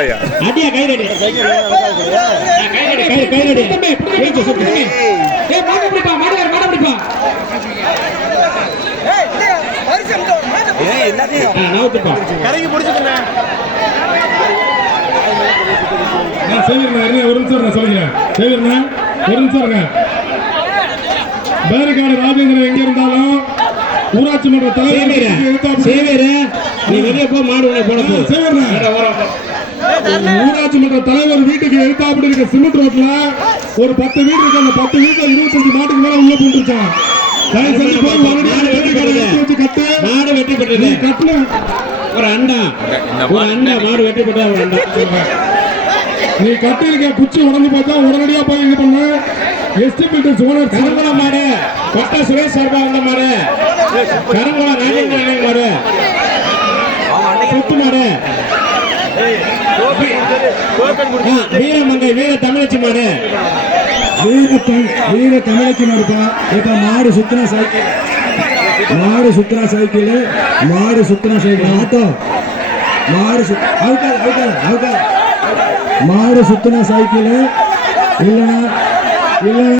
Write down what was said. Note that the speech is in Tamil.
வரலையா அடியா கை ரெடி கை ரெடி கை கை ரெடி பிடிச்சு சுத்து ஏய். மாடு பிடிப்பா மாடு மாடு பிடிப்பா. நவுத்துப்பா நான் செய்கிறேன் இருங்க, ஒரு நிமிஷம் நான் சொல்லிக்கிறேன் செய்கிறேன் ஒரு நிமிஷம் பேரிக்காடு ராஜேந்திரன் எங்க இருந்தாலும் ஊராட்சி மன்ற தலைவர் சேவீர சேவீர நீ வெளியே போ மாடு உன்னை போட போ. சேவீரண்ணே. ஊராட்சி மன்ற தலைவர் வீட்டுக்கு எதிர்த்தாப்புல இருக்க சிமெண்ட் ரோட்ல ஒரு பத்து வீடு இருக்கு. அந்த பத்து வீட்டுல இருபத்தஞ்சு மாட்டுக்கு மேல உள்ள போட்டுருச்சான் மாடு போட்டது கட்டல ஒரு அண்டா. ஒரு அண்டா. மாடு வெட்டி போட்டா ஒரு அண்டா. நீ கட்டிருக்க குச்சி உடஞ்சு பார்த்தா உடனடியா போய் இது பண்ணு. எஸ்டி பில்டர்ஸ் ஓனர் கருங்குளம் மாடு. கொட்ட சுரேஷ் சார்பா வந்த மாடு. கருங்குளம் ராஜேந்திரன் மாடு. சுத்து மாடு. வீரமங்கை வீர தமிழச்சி மாடு வீர வீர தமிழச்சி மாடுப்பா இப்ப மாடு சுத்தின சைக்கிள். மாடு சுத்தின சைக்கிள் மாடு சுத்தின சைக்கிள். ஆட்டோ. மாடு சுத் அவுக்காத அவுக்காத மாடு சுத்தின சைக்கிள். இல்லைன்னா இல்லைன்னா